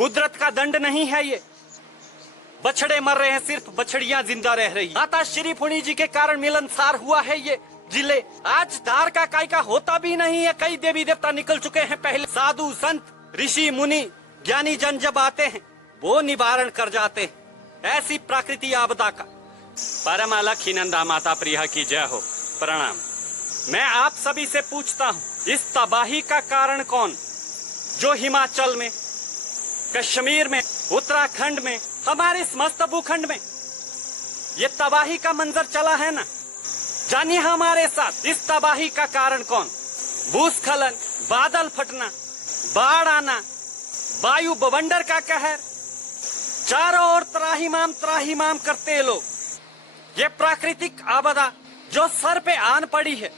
कुदरत का दंड नहीं है ये। बछड़े मर रहे हैं, सिर्फ बछड़ियां जिंदा रह रही। माता श्री पुणी जी के कारण मिलनसार हुआ है ये जिले। आज धार का काय का होता भी नहीं है। कई देवी देवता निकल चुके हैं पहले। साधु संत ऋषि मुनि ज्ञानी जन जब आते हैं वो निवारण कर जाते हैं ऐसी प्राकृतिक आपदा का। परम अलख नंदा माता प्रिया की जय हो। प्रणाम। मैं आप सभी से पूछता हूँ, इस तबाही का कारण कौन? जो हिमाचल में, कश्मीर में, उत्तराखंड में, हमारे समस्त भूखंड में ये तबाही का मंजर चला है ना। जानिए हमारे साथ इस तबाही का कारण कौन? भूस्खलन, बादल फटना, बाढ़ आना, वायु बवंडर का कहर, चारों ओर त्राहिमाम करते लोग। ये प्राकृतिक आपदा जो सर पे आन पड़ी है,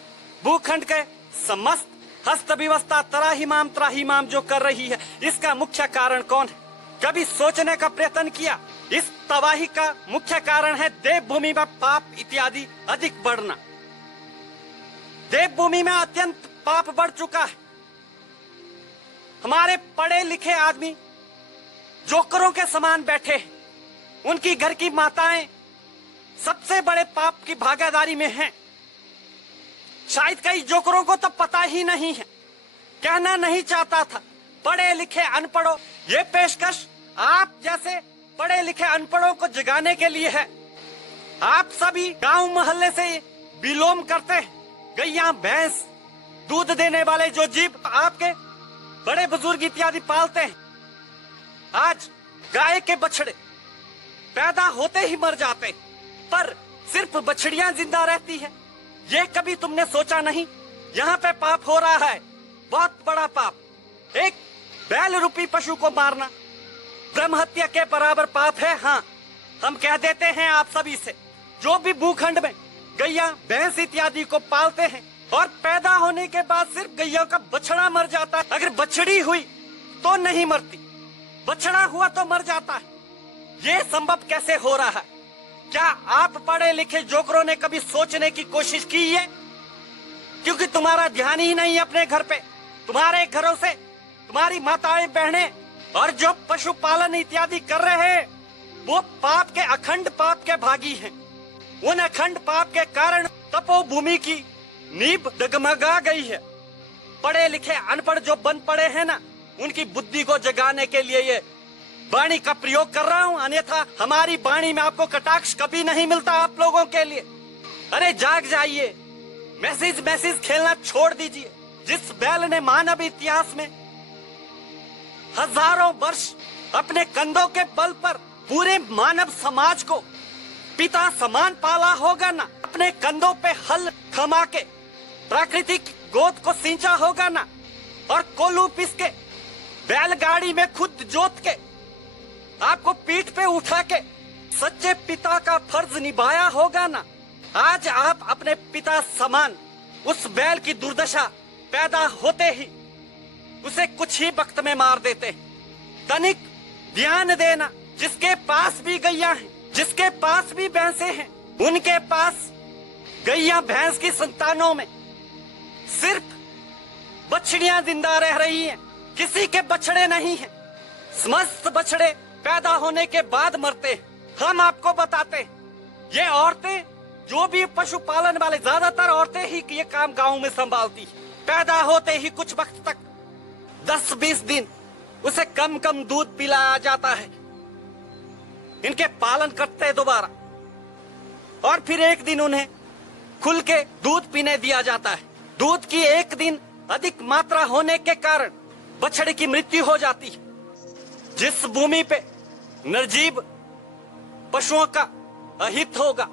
भूखंड के समस्त हस्त व्यवस्था त्राहिमाम जो कर रही है, इसका मुख्य कारण कौन है? कभी सोचने का प्रयत्न किया? इस तबाही का मुख्य कारण है देवभूमि में पाप इत्यादि अधिक बढ़ना। देवभूमि में अत्यंत पाप बढ़ चुका है। हमारे पढ़े लिखे आदमी जोकरों के समान बैठे हैं। उनकी घर की माताएं सबसे बड़े पाप की भागीदारी में हैं। शायद कई जोकरों को तो पता ही नहीं है, कहना नहीं चाहता था। पढ़े लिखे अनपढ़ों, ये पेशकश आप जैसे पढ़े लिखे अनपढ़ों को जगाने के लिए है। आप सभी गांव मोहल्ले से विलोम करते हैं। गैया भैंस दूध देने वाले जो जीव आपके बड़े बुजुर्ग इत्यादि पालते हैं, आज गाय के बछड़े पैदा होते ही मर जाते हैं, पर सिर्फ बछड़ियां जिंदा रहती है। ये कभी तुमने सोचा नहीं? यहाँ पे पाप हो रहा है, बहुत बड़ा पाप। एक बैल रूपी पशु को मारना ब्रह्म हत्या के बराबर पाप है। हाँ, हम कह देते हैं आप सभी से, जो भी भूखंड में गैया भैंस इत्यादि को पालते हैं और पैदा होने के बाद सिर्फ गैया का बछड़ा मर जाता है। अगर बछड़ी हुई तो नहीं मरती, बछड़ा हुआ तो मर जाता है। ये संभव कैसे हो रहा है? क्या आप पढ़े लिखे जोकरों ने कभी सोचने की कोशिश की है? क्योंकि तुम्हारा ध्यान ही नहीं अपने घर पे। तुम्हारे घरों से तुम्हारी माताएं बहनें और जो पशुपालन इत्यादि कर रहे हैं वो पाप के, अखंड पाप के भागी हैं। उन अखंड पाप के कारण तपोभूमि की नींव डगमगा गई है। पढ़े लिखे अनपढ़ जो बन पड़े हैं ना, उनकी बुद्धि को जगाने के लिए ये वाणी का प्रयोग कर रहा हूँ। अन्यथा हमारी वाणी में आपको कटाक्ष कभी नहीं मिलता आप लोगों के लिए। अरे जाग जाइए, मैसेज खेलना छोड़ दीजिए। जिस बैल ने मानव इतिहास में हजारों वर्ष अपने कंधों के बल पर पूरे मानव समाज को पिता समान पाला होगा ना, अपने कंधों पे हल थमा के प्राकृतिक गोद को सींचा होगा ना, और कोल्हू पिस के बैलगाड़ी में खुद जोत के आपको पीठ पे उठा के सच्चे पिता का फर्ज निभाया होगा ना, आज आप अपने पिता समान उस बैल की दुर्दशा पैदा होते ही उसे कुछ ही वक्त में मार देते हैं। तनिक ध्यान देना, जिसके पास भी गैया है, जिसके पास भी भैंसे हैं, उनके पास गैया भैंस की संतानों में सिर्फ बछड़ियां जिंदा रह रही हैं, किसी के बछड़े नहीं हैं। समस्त बछड़े पैदा होने के बाद मरते हैं। हम आपको बताते हैं, ये औरतें जो भी पशुपालन वाले, ज्यादातर औरतें ही ये काम गांव में संभालती है। पैदा होते ही कुछ वक्त तक 10-20 दिन उसे कम दूध पिलाया जाता है। इनके पालन करते हैं दोबारा, और फिर एक दिन उन्हें खुल के दूध पीने दिया जाता है। दूध की एक दिन अधिक मात्रा होने के कारण बछड़े की मृत्यु हो जाती है। जिस भूमि पे निर्जीव पशुओं का अहित होगा,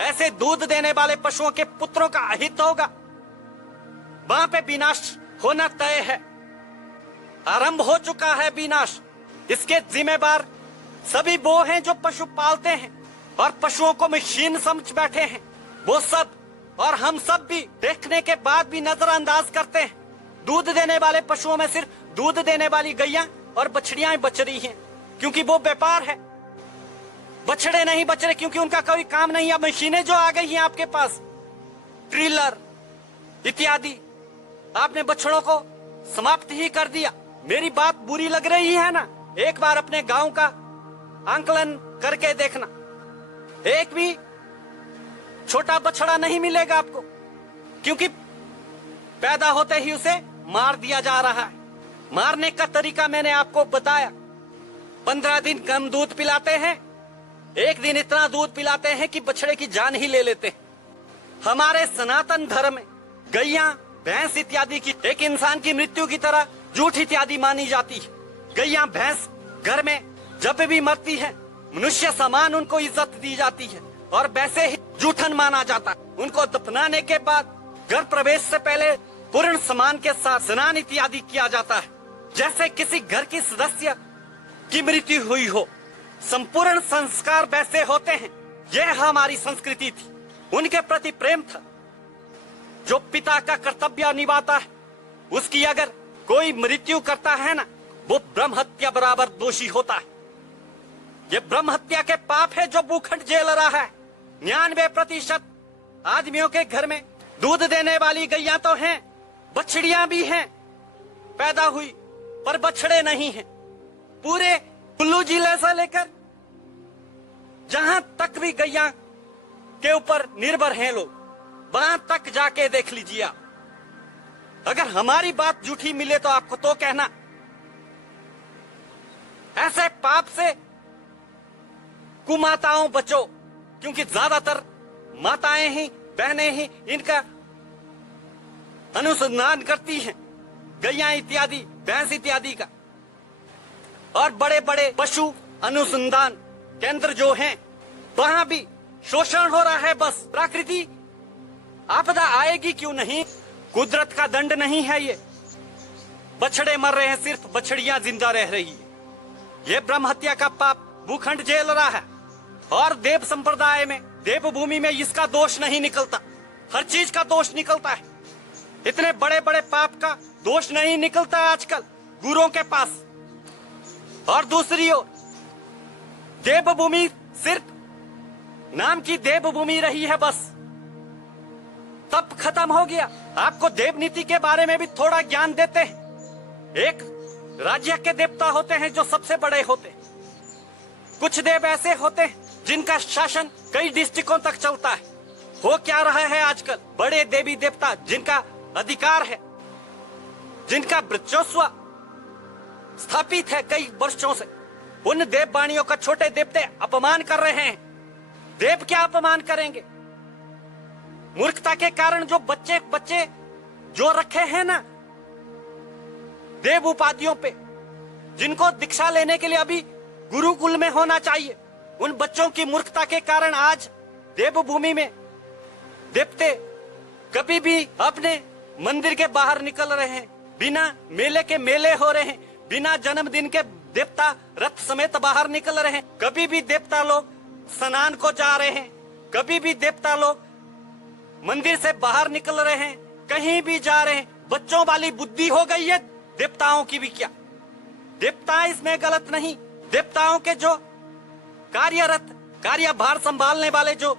ऐसे दूध देने वाले पशुओं के पुत्रों का अहित होगा, वहां पे विनाश होना तय है। आरंभ हो चुका है विनाश। इसके जिम्मेदार सभी वो हैं जो पशु पालते हैं और पशुओं को मशीन समझ बैठे हैं। वो सब और हम सब भी देखने के बाद भी नजरअंदाज करते हैं। दूध देने वाले पशुओं में सिर्फ दूध देने वाली गैया और बछड़ियां बच रही हैं, क्योंकि वो व्यापार है। बछड़े नहीं बच रहे क्योंकि उनका कोई काम नहीं। अब मशीनें जो आ गई हैं आपके पास, ट्रिलर इत्यादि, आपने बछड़ों को समाप्त ही कर दिया। मेरी बात बुरी लग रही है ना? एक बार अपने गांव का आंकलन करके देखना, एक भी छोटा बछड़ा नहीं मिलेगा आपको, क्योंकि पैदा होते ही उसे मार दिया जा रहा है। मारने का तरीका मैंने आपको बताया। 15 दिन कम दूध पिलाते हैं, एक दिन इतना दूध पिलाते हैं कि बछड़े की जान ही ले लेते हैं। हमारे सनातन धर्म में गैया, भैंस इत्यादि की एक इंसान की मृत्यु की तरह झूठ इत्यादि मानी जाती है। गैया, भैंस घर में जब भी मरती है, मनुष्य समान उनको इज्जत दी जाती है और वैसे ही जूठन माना जाता है। उनको दफनाने के बाद घर प्रवेश से पहले पूर्ण सम्मान के साथ स्नान इत्यादि किया जाता है, जैसे किसी घर की सदस्य की मृत्यु हुई हो। संपूर्ण संस्कार वैसे होते हैं। यह हमारी संस्कृति थी, उनके प्रति प्रेम था। जो पिता का कर्तव्य निभाता है, उसकी अगर कोई मृत्यु करता है ना, वो ब्रह्म हत्या बराबर दोषी होता है। ये ब्रह्म हत्या के पाप है जो भूखंड झेल रहा है। 99% आदमियों के घर में दूध देने वाली गैया तो हैं, बछड़ियां भी हैं, पैदा हुई, पर बछड़े नहीं हैं। पूरे कुल्लू जिले से लेकर जहां तक भी गैया के ऊपर निर्भर हैं लोग, वहां तक जाके देख लीजिए आप। अगर हमारी बात झूठी मिले तो आपको तो कहना। ऐसे पाप से कुमाताओं बचो, क्योंकि ज्यादातर माताएं ही, बहनें ही इनका अनुसंधान करती हैं, गैया इत्यादि, भैंस इत्यादि का। और बड़े बड़े पशु अनुसंधान केंद्र जो हैं, वहां भी शोषण हो रहा है। बस प्रकृति आपदा आएगी क्यों नहीं, कुदरत का दंड नहीं है ये। बछड़े मर रहे हैं, सिर्फ बछड़ियां जिंदा रह रही है। ये ब्रह्म हत्या का पाप भूखंड झेल रहा है। और देव संप्रदाय में, देवभूमि में इसका दोष नहीं निकलता, हर चीज का दोष निकलता है। इतने बड़े बड़े पाप का दोष नहीं निकलता है आजकल गुरुओं के पास। और दूसरी ओर देवभूमि सिर्फ नाम की देवभूमि रही है, बस तब खत्म हो गया। आपको देव नीति के बारे में भी थोड़ा ज्ञान देते हैं। एक राज्य के देवता होते हैं जो सबसे बड़े होते हैं। कुछ देव ऐसे होते हैं जिनका शासन कई डिस्ट्रिक्टों तक चलता है। हो क्या रहा है आजकल, बड़े देवी देवता जिनका अधिकार है, जिनका वर्चस्व स्थापित है कई वर्षों से, उन देव वाणियों का छोटे देवते अपमान कर रहे हैं। देव क्या अपमान करेंगे? मूर्खता के कारण जो बच्चे जो रखे हैं ना देव उपाधियों पे, जिनको दीक्षा लेने के लिए अभी गुरुकुल में होना चाहिए, उन बच्चों की मूर्खता के कारण आज देवभूमि में देवते कभी भी अपने मंदिर के बाहर निकल रहे हैं, बिना मेले के मेले हो रहे हैं, बिना जन्मदिन के देवता रथ समेत बाहर निकल रहे हैं। कभी भी देवता लोग स्नान को जा रहे हैं, कभी भी देवता लोग मंदिर से बाहर निकल रहे हैं, कहीं भी जा रहे हैं। बच्चों वाली बुद्धि हो गई है देवताओं की भी। क्या देवता इसमें गलत नहीं, देवताओं के जो कार्यरत कार्यभार संभालने वाले जो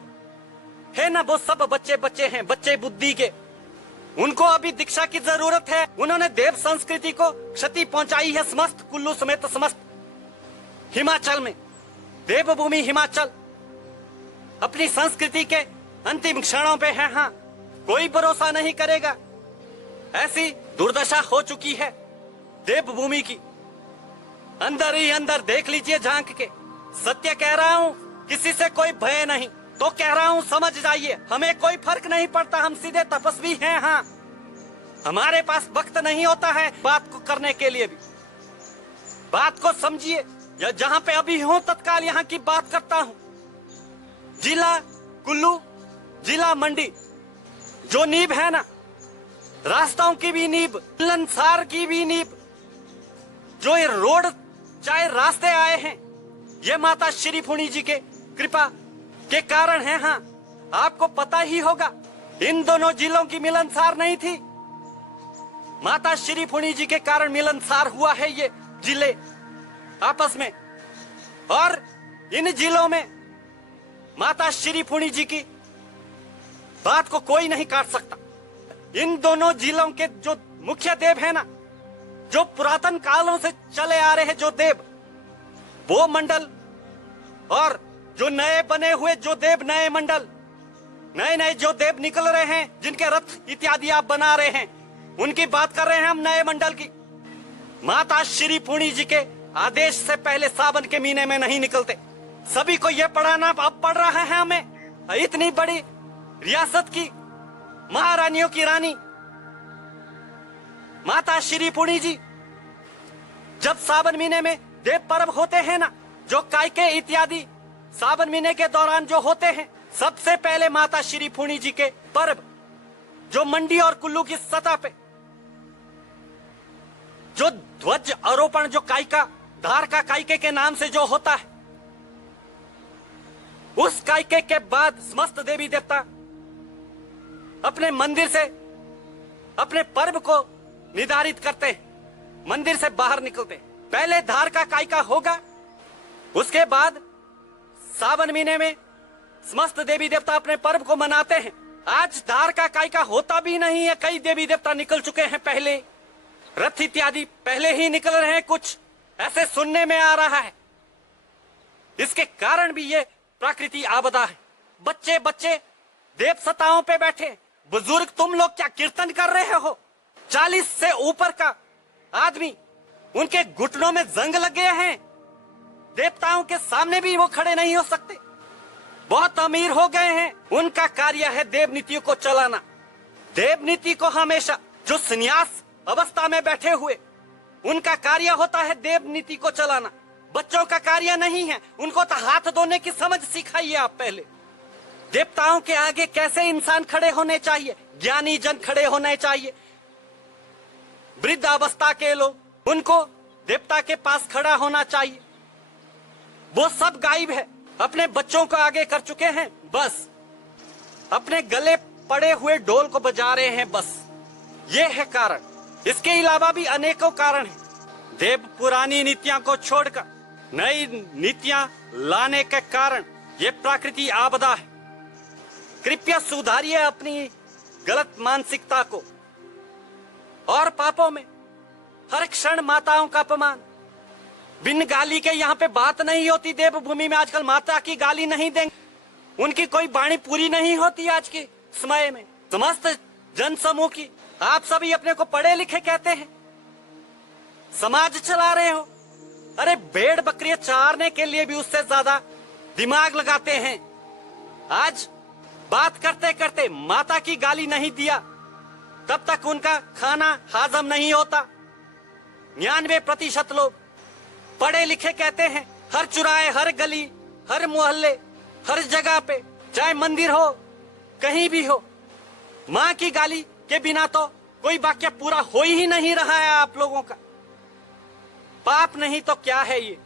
है ना, वो सब बच्चे हैं, बच्चे बुद्धि के। उनको अभी दीक्षा की जरूरत है। उन्होंने देव संस्कृति को क्षति पहुंचाई है। समस्त कुल्लू समेत समस्त हिमाचल में, देवभूमि हिमाचल अपनी संस्कृति के अंतिम क्षणों पे है। हाँ, कोई भरोसा नहीं करेगा, ऐसी दुर्दशा हो चुकी है देवभूमि की। अंदर ही अंदर देख लीजिए झांक के। सत्य कह रहा हूँ, किसी से कोई भय नहीं, तो कह रहा हूँ समझ जाइए। हमें कोई फर्क नहीं पड़ता, हम सीधे तपस्वी हैं। हाँ, हमारे पास वक्त नहीं होता है बात को करने के लिए भी। बात को समझिए, या जहाँ पे अभी हूँ तत्काल यहाँ की बात करता हूँ। जिला कुल्लू, जिला मंडी, जो नींव है ना, रास्ताओं की भी नींव, मिलनसार की भी नींव, जो ये रोड चाहे रास्ते आए हैं, ये माता श्री फुनी जी के कृपा के कारण है। हाँ, आपको पता ही होगा, इन दोनों जिलों की मिलनसार नहीं थी, माता श्री फुनी जी के कारण मिलनसार हुआ है ये जिले आपस में। और इन जिलों में माता श्री फुनी जी की बात को कोई नहीं काट सकता। इन दोनों जिलों के जो मुख्य देव है ना, जो पुरातन कालों से चले आ रहे हैं जो देव, वो मंडल और जो नए बने हुए जो देव नए मंडल, नए नए जो देव निकल रहे हैं, जिनके रथ इत्यादि आप बना रहे हैं, उनकी बात कर रहे हैं हम नए मंडल की। माता श्री पूर्णी जी के आदेश से पहले सावन के महीने में नहीं निकलते। सभी को यह पढ़ाना अब पढ़ रहा है हमें। इतनी बड़ी रियासत की महारानियों की रानी माता श्री पूर्णी जी जब सावन महीने में देव पर्व होते हैं ना, जो कायके इत्यादि सावन महीने के दौरान जो होते हैं, सबसे पहले माता श्री पूर्णी जी के पर्व जो मंडी और कुल्लू की सतह पे जो ध्वज आरोपण जो कायका धार का कायके के नाम से जो होता है, उस कायके के बाद समस्त देवी देवता अपने मंदिर से अपने पर्व को निर्धारित करते हैं, मंदिर से बाहर निकलते हैं। पहले धार का कायका होगा, उसके बाद सावन महीने में समस्त देवी देवता अपने पर्व को मनाते हैं। आज धार का कायका होता भी नहीं है, कई देवी देवता निकल चुके हैं पहले, रथ इत्यादि पहले ही निकल रहे हैं, कुछ ऐसे सुनने में आ रहा है। इसके कारण भी ये प्राकृतिक आपदा है। बच्चे बच्चे देव सताओं पे बैठे, बुजुर्ग तुम लोग क्या कीर्तन कर रहे हो? 40 से ऊपर का आदमी, उनके घुटनों में जंग लगे हैं, देवताओं के सामने भी वो खड़े नहीं हो सकते, बहुत अमीर हो गए हैं। उनका कार्य है देव नीतियों को चलाना। देव नीति को हमेशा जो संन्यास अवस्था में बैठे हुए, उनका कार्य होता है देव नीति को चलाना। बच्चों का कार्य नहीं है, उनको तो हाथ धोने की समझ सिखाइए आप पहले। देवताओं के आगे कैसे इंसान खड़े होने चाहिए, ज्ञानी जन खड़े होने चाहिए। वृद्धावस्था के लोग, उनको देवता के पास खड़ा होना चाहिए। वो सब गायब है, अपने बच्चों को आगे कर चुके हैं, बस अपने गले पड़े हुए ढोल को बजा रहे हैं, बस ये है कारण। इसके अलावा भी अनेकों कारण हैं। देव पुरानी नीतियां को छोड़कर नई नीतियां लाने के कारण ये प्राकृतिक आपदा है। कृपया सुधारिए अपनी गलत मानसिकता को। और पापों में हर क्षण माताओं का अपमान, बिन गाली के यहाँ पे बात नहीं होती। देवभूमि में आजकल माता की गाली नहीं देंगे, उनकी कोई वाणी पूरी नहीं होती आज के समय में। समस्त जन समूह की, आप सभी अपने को पढ़े लिखे कहते हैं, समाज चला रहे हो। अरे भेड़ बकरियां चारने के लिए भी उससे ज्यादा दिमाग लगाते हैं। आज बात करते करते माता की गाली नहीं दिया तब तक उनका खाना हाजम नहीं होता। 99% लोग पढ़े लिखे कहते हैं, हर चुराहे, हर गली, हर मोहल्ले, हर जगह पे, चाहे मंदिर हो, कहीं भी हो, माँ की गाली के बिना तो कोई वाक्य पूरा हो ही नहीं रहा है आप लोगों का। पाप नहीं तो क्या है ये?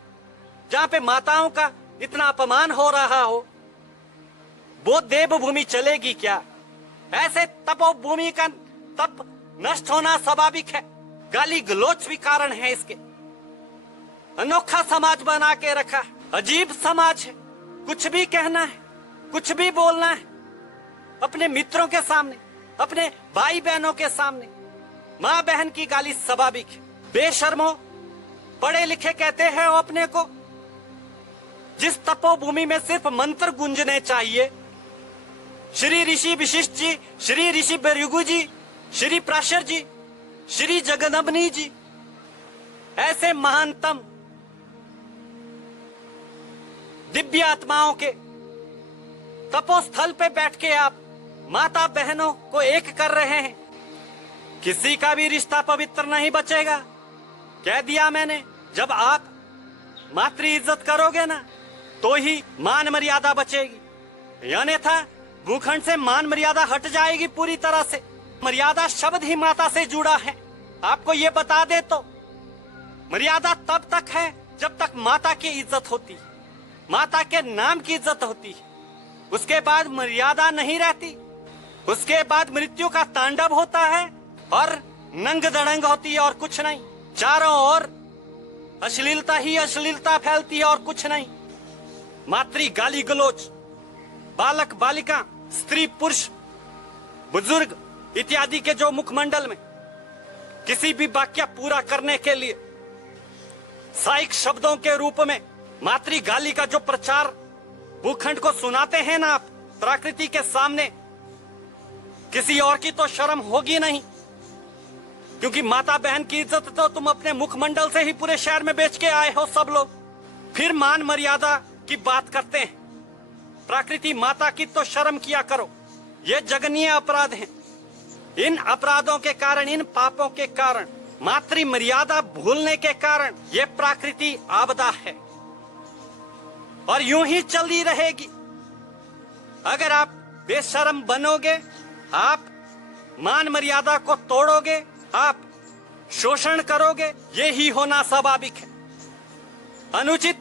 जहाँ पे माताओं का इतना अपमान हो रहा हो, वो देवभूमि चलेगी क्या? ऐसे तपोभूमि का तप नष्ट होना स्वाभाविक है। गाली गलोच भी कारण है इसके। अनोखा समाज बना के रखा है, अजीब समाज है। कुछ भी कहना है, कुछ भी बोलना है, अपने मित्रों के सामने, अपने भाई बहनों के सामने माँ बहन की गाली स्वाभाविक है। बेशर्मो, पढ़े लिखे कहते हैं अपने को। जिस तपोभूमि में सिर्फ मंत्र गूंजने चाहिए, श्री ऋषि विशिष्ट जी, श्री ऋषि भृगु जी, श्री प्राशर जी, श्री जगदम्बिनी जी, ऐसे महानतम दिव्य आत्माओं के तपोस्थल पे बैठ के आप माता बहनों को एक कर रहे हैं। किसी का भी रिश्ता पवित्र नहीं बचेगा, कह दिया मैंने। जब आप मातृ इज्जत करोगे ना, तो ही मान मर्यादा बचेगी, अन्यथा भूखंड से मान मर्यादा हट जाएगी पूरी तरह से। मर्यादा शब्द ही माता से जुड़ा है। आपको ये बता दे तो मर्यादा तब तक है जब तक माता की इज्जत होती, माता के नाम की इज्जत होती। उसके बाद मर्यादा नहीं रहती। उसके बाद मृत्यु का तांडव होता है और नंग दड़ंग होती है और कुछ नहीं। चारों ओर अश्लीलता ही अश्लीलता फैलती है और कुछ नहीं। मातृ गाली गलोच, बालक बालिका, स्त्री पुरुष, बुजुर्ग इत्यादि के जो मुखमंडल में किसी भी वाक्य पूरा करने के लिए साइक शब्दों के रूप में मातृ गाली का जो प्रचार भूखंड को सुनाते हैं ना आप प्रकृति के सामने, किसी और की तो शर्म होगी नहीं, क्योंकि माता बहन की इज्जत तो तुम अपने मुखमंडल से ही पूरे शहर में बेच के आए हो सब लोग। फिर मान मर्यादा की बात करते हैं। प्रकृति माता की तो शर्म किया करो। ये जघन्य अपराध हैं। इन अपराधों के कारण, इन पापों के कारण, मातृ मर्यादा भूलने के कारण ये प्राकृतिक आपदा है और यूं ही चली रहेगी। अगर आप बेशर्म बनोगे, आप मान मर्यादा को तोड़ोगे, आप शोषण करोगे, ये ही होना स्वाभाविक है। अनुचित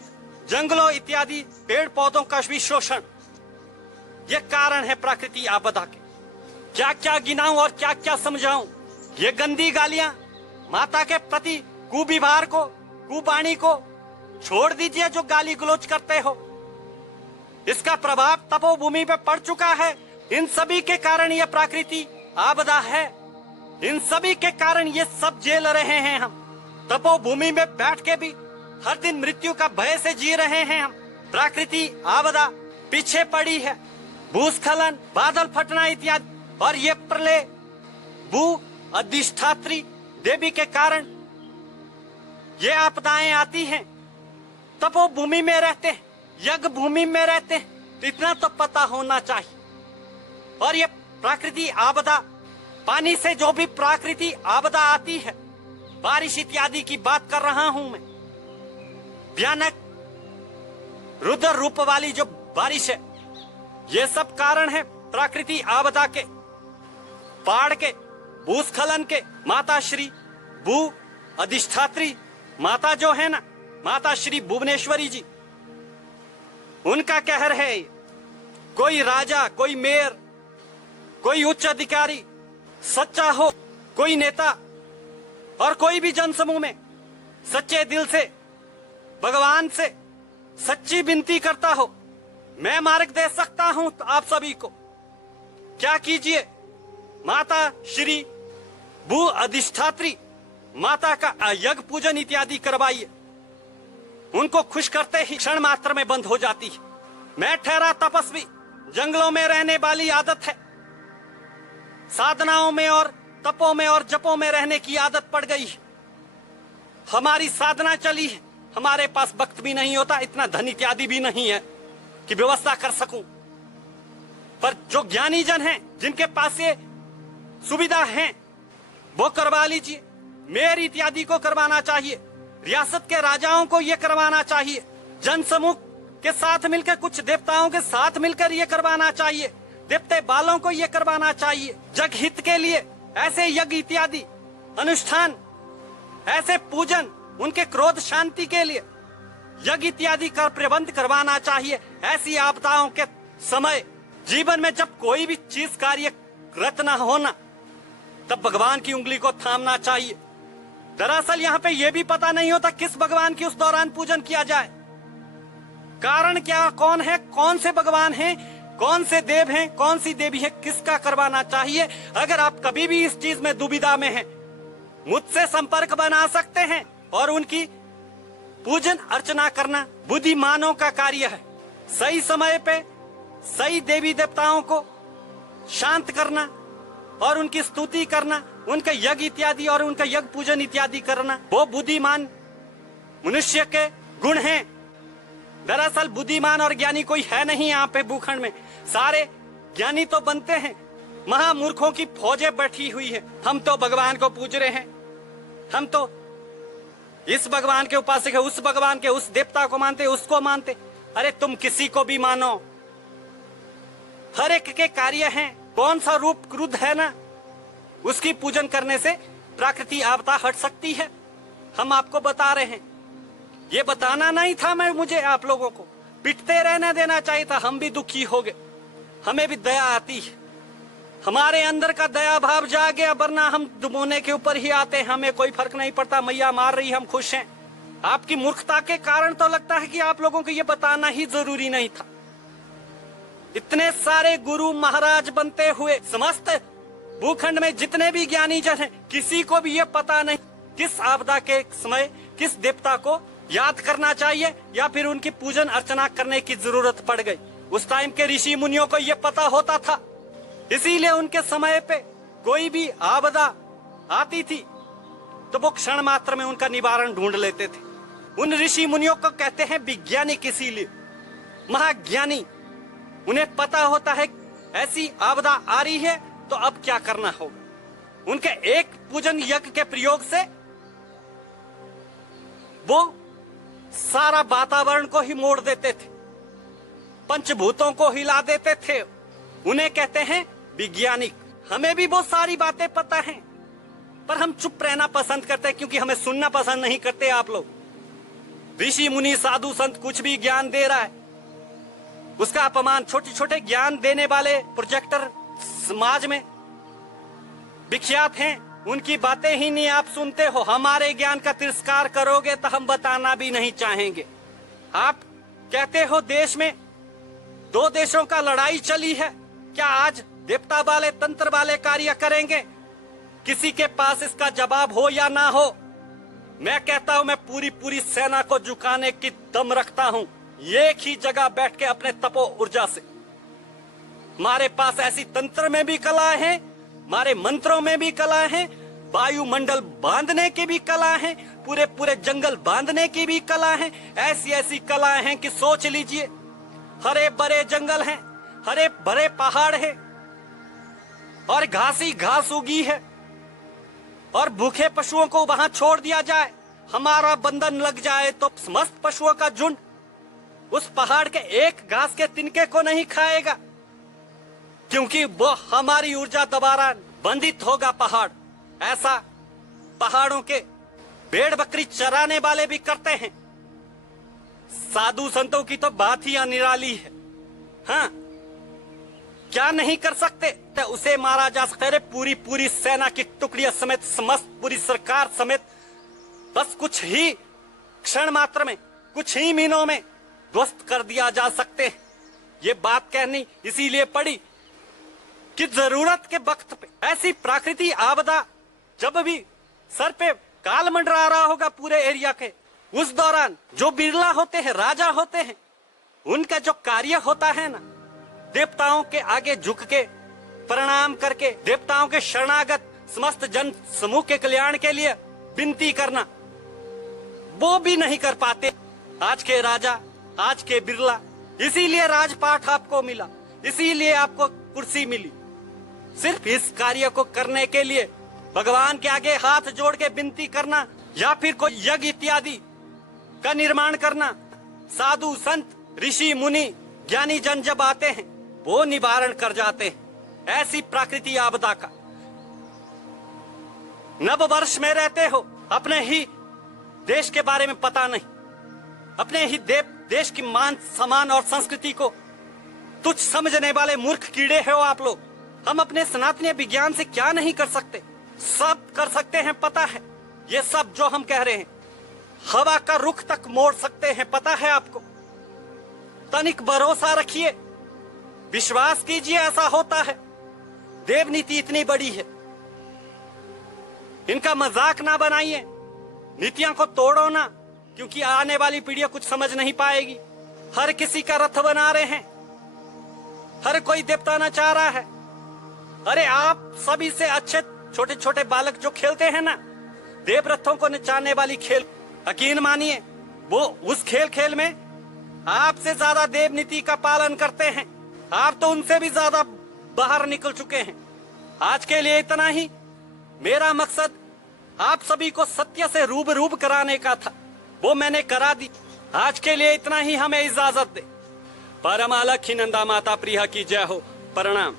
जंगलों इत्यादि पेड़ पौधों का भी शोषण, ये कारण है प्राकृतिक आपदा के। क्या क्या गिनाऊं और क्या क्या समझाऊं। ये गंदी गालियां माता के प्रति, कुव्यवहार को, कुवाणी को छोड़ दीजिए जो गाली गलौज करते हो। इसका प्रभाव तपोभूमि पे पड़ चुका है। इन सभी के कारण ये प्राकृतिक आपदा है। इन सभी के कारण ये सब झेल रहे हैं हम। तपोभूमि में बैठ के भी हर दिन मृत्यु का भय से जी रहे हैं हम। प्राकृतिक आपदा पीछे पड़ी है। भूस्खलन, बादल फटना इत्यादि, और ये प्रलय भू अधिष्ठात्री देवी के कारण ये आपदाएं आती हैं। तपोभूमि में रहते हैं, यज्ञ भूमि में रहते हैं, तो इतना तो पता होना चाहिए। और ये प्राकृतिक आपदा, पानी से जो भी प्राकृतिक आपदा आती है, बारिश इत्यादि की बात कर रहा हूं मैं, भयानक रुद्र रूप वाली जो बारिश है, ये सब कारण है प्राकृतिक आपदा के, बाढ़ के, भूस्खलन के। माता श्री भू अधिष्ठात्री माता जो है ना, माता श्री भुवनेश्वरी जी, उनका कहर है। कोई राजा, कोई मेयर, कोई उच्च अधिकारी सच्चा हो, कोई नेता और कोई भी जनसमूह में सच्चे दिल से भगवान से सच्ची विनती करता हो, मैं मार्ग दे सकता हूं तो आप सभी को। क्या कीजिए, माता श्री भू अधिष्ठात्री माता का यज्ञ पूजन इत्यादि करवाइए। उनको खुश करते ही क्षण मात्र में बंद हो जाती है। मैं ठहरा तपस्वी, जंगलों में रहने वाली आदत है, साधनाओं में और तपों में और जपों में रहने की आदत पड़ गई है। हमारी साधना चली है, हमारे पास वक्त भी नहीं होता, इतना धन इत्यादि भी नहीं है कि व्यवस्था कर सकूं। पर जो ज्ञानी जन हैं, जिनके पास ये सुविधा है, वो करवा लीजिए। मेयर इत्यादि को करवाना चाहिए, रियासत के राजाओं को ये करवाना चाहिए, जनसमूह के साथ मिलकर, कुछ देवताओं के साथ मिलकर ये करवाना चाहिए, देवते बालों को ये करवाना चाहिए। जग हित के लिए ऐसे यज्ञ इत्यादि अनुष्ठान, ऐसे पूजन, उनके क्रोध शांति के लिए यज्ञ इत्यादि का प्रबंध करवाना चाहिए। ऐसी आपदाओं के समय जीवन में जब कोई भी चीज कार्य रत न होना, तब भगवान की उंगली को थामना चाहिए। दरअसल यहाँ पे ये भी पता नहीं होता किस भगवान की उस दौरान पूजन किया जाए, कारण क्या, कौन है, कौन से भगवान हैं, कौन से देव हैं, कौन सी देवी है, किसका करवाना चाहिए। अगर आप कभी भी इस चीज में दुविधा में हैं, मुझसे संपर्क बना सकते हैं और उनकी पूजन अर्चना करना बुद्धिमानों का कार्य है। सही समय पे सही देवी देवताओं को शांत करना और उनकी स्तुति करना, उनके यज्ञ इत्यादि और उनका यज्ञ पूजन इत्यादि करना, वो बुद्धिमान मनुष्य के गुण हैं। दरअसल बुद्धिमान और ज्ञानी कोई है नहीं यहाँ पे भूखंड में। सारे ज्ञानी तो बनते हैं, महामूर्खों की फौजें बैठी हुई है। हम तो भगवान को पूज रहे हैं, हम तो इस भगवान के उपासक है, उस भगवान के, उस देवता को मानते, उसको मानते। अरे तुम किसी को भी मानो, हर एक के कार्य हैं। कौन सा रूप क्रुद्ध है ना, उसकी पूजन करने से प्राकृतिक आपदा हट सकती है। हम आपको बता रहे हैं, ये बताना नहीं था मैं, मुझे आप लोगों को पिटते रहने देना चाहिए था। हम भी दुखी हो गए, हमें भी दया आती है, हमारे अंदर का दया भाव जा गया, वरना हम डुबोने के ऊपर ही आते हैं, हमें कोई फर्क नहीं पड़ता, मैया मार रही, हम खुश हैं। आपकी मूर्खता के कारण तो लगता है कि आप लोगों को ये बताना ही जरूरी नहीं था। इतने सारे गुरु महाराज बनते हुए समस्त भूखंड में जितने भी ज्ञानी जन हैं, किसी को भी ये पता नहीं किस आपदा के समय किस देवता को याद करना चाहिए या फिर उनकी पूजन अर्चना करने की जरूरत पड़ गई। उस टाइम के ऋषि मुनियों को यह पता होता था, इसीलिए उनके समय पे कोई भी आपदा आती थी तो वो क्षण मात्र में उनका निवारण ढूंढ लेते थे। उन ऋषि मुनियों को कहते हैं वैज्ञानिक, इसीलिए महाज्ञानी। उन्हें पता होता है ऐसी आपदा आ रही है तो अब क्या करना होगा। उनके एक पूजन यज्ञ के प्रयोग से वो सारा वातावरण को ही मोड़ देते थे, पंचभूतों को हिला देते थे। उन्हें कहते हैं वैज्ञानिक। हमें भी वो सारी बातें पता हैं, पर हम चुप रहना पसंद करते हैं क्योंकि हमें सुनना पसंद नहीं करते आप लोग। ऋषि मुनि साधु संत कुछ भी ज्ञान दे रहा है, उसका अपमान छोटे छोटे ज्ञान देने वाले प्रोजेक्टर समाज में विख्यात हैं। उनकी बातें ही नहीं आप सुनते हो। हमारे ज्ञान का तिरस्कार करोगे तो हम बताना भी नहीं चाहेंगे। आप कहते हो देश में दो देशों का लड़ाई चली है, क्या आज देवता वाले तंत्र वाले कार्य करेंगे? किसी के पास इसका जवाब हो या ना हो, मैं कहता हूं मैं पूरी सेना को झुकाने की दम रखता हूं, एक ही जगह बैठ के अपने तपो ऊर्जा से। हमारे पास ऐसी तंत्र में भी कला है, हमारे मंत्रों में भी कला है, वायुमंडल बांधने की भी कला है, पूरे जंगल बांधने की भी कला है। ऐसी ऐसी कलाएं हैं कि सोच लीजिए, हरे भरे जंगल हैं, हरे भरे पहाड़ हैं और घासी घास उगी है और भूखे पशुओं को वहां छोड़ दिया जाए, हमारा बंधन लग जाए तो समस्त पशुओं का झुंड उस पहाड़ के एक घास के तिनके को नहीं खाएगा, क्योंकि वो हमारी ऊर्जा द्वारा बंधित होगा पहाड़। ऐसा पहाड़ों के भेड़ बकरी चराने वाले भी करते हैं। साधु संतों की तो बात ही निराली है। हाँ, क्या नहीं कर सकते तो उसे मारा जा सकता है। पूरी सेना की टुकड़ियां समेत समस्त पूरी सरकार समेत बस कुछ ही क्षण मात्र में, कुछ ही महीनों में ध्वस्त कर दिया जा सकते हैं। ये बात कहनी इसीलिए पड़ी कि जरूरत के वक्त पे ऐसी प्राकृतिक आपदा जब भी सर पे काल मंडरा रहा होगा पूरे एरिया के, उस दौरान जो बिरला होते हैं, राजा होते हैं, उनका जो कार्य होता है ना, देवताओं के आगे झुक के प्रणाम करके देवताओं के शरणागत समस्त जन समूह के कल्याण के लिए विनती करना, वो भी नहीं कर पाते आज के राजा, आज के बिरला। इसीलिए राजपाट आपको मिला, इसीलिए आपको कुर्सी मिली। सिर्फ इस कार्य को करने के लिए भगवान के आगे हाथ जोड़ के विनती करना या फिर कोई यज्ञ इत्यादि का निर्माण करना। साधु संत ऋषि मुनि ज्ञानी जन जब आते हैं वो निवारण कर जाते हैं ऐसी प्राकृतिक आपदा का। नव वर्ष में रहते हो, अपने ही देश के बारे में पता नहीं, अपने ही देश की मान सम्मान और संस्कृति को तुच्छ समझने वाले मूर्ख कीड़े हो आप लोग। हम अपने सनातनी विज्ञान से क्या नहीं कर सकते, सब कर सकते हैं, पता है। ये सब जो हम कह रहे हैं हवा का रुख तक मोड़ सकते हैं, पता है आपको। तनिक भरोसा रखिए, विश्वास कीजिए, ऐसा होता है। देवनीति इतनी बड़ी है, इनका मजाक ना बनाइए, नीतियों को तोड़ो ना, क्योंकि आने वाली पीढ़ियां कुछ समझ नहीं पाएगी। हर किसी का रथ बना रहे हैं, हर कोई देवता ना चाह रहा है। अरे आप सभी से अच्छे छोटे छोटे बालक जो खेलते हैं ना, देव रथों को नचाने वाली खेल, यकीन मानिए वो उस खेल में आपसे ज्यादा देव नीति का पालन करते हैं। आप तो उनसे भी ज्यादा बाहर निकल चुके हैं। आज के लिए इतना ही। मेरा मकसद आप सभी को सत्य से रूबरूब कराने का था, वो मैंने करा दी। आज के लिए इतना ही, हमें इजाजत दे। परम अलखी नंदा माता प्रिया की जय हो। प्रणाम।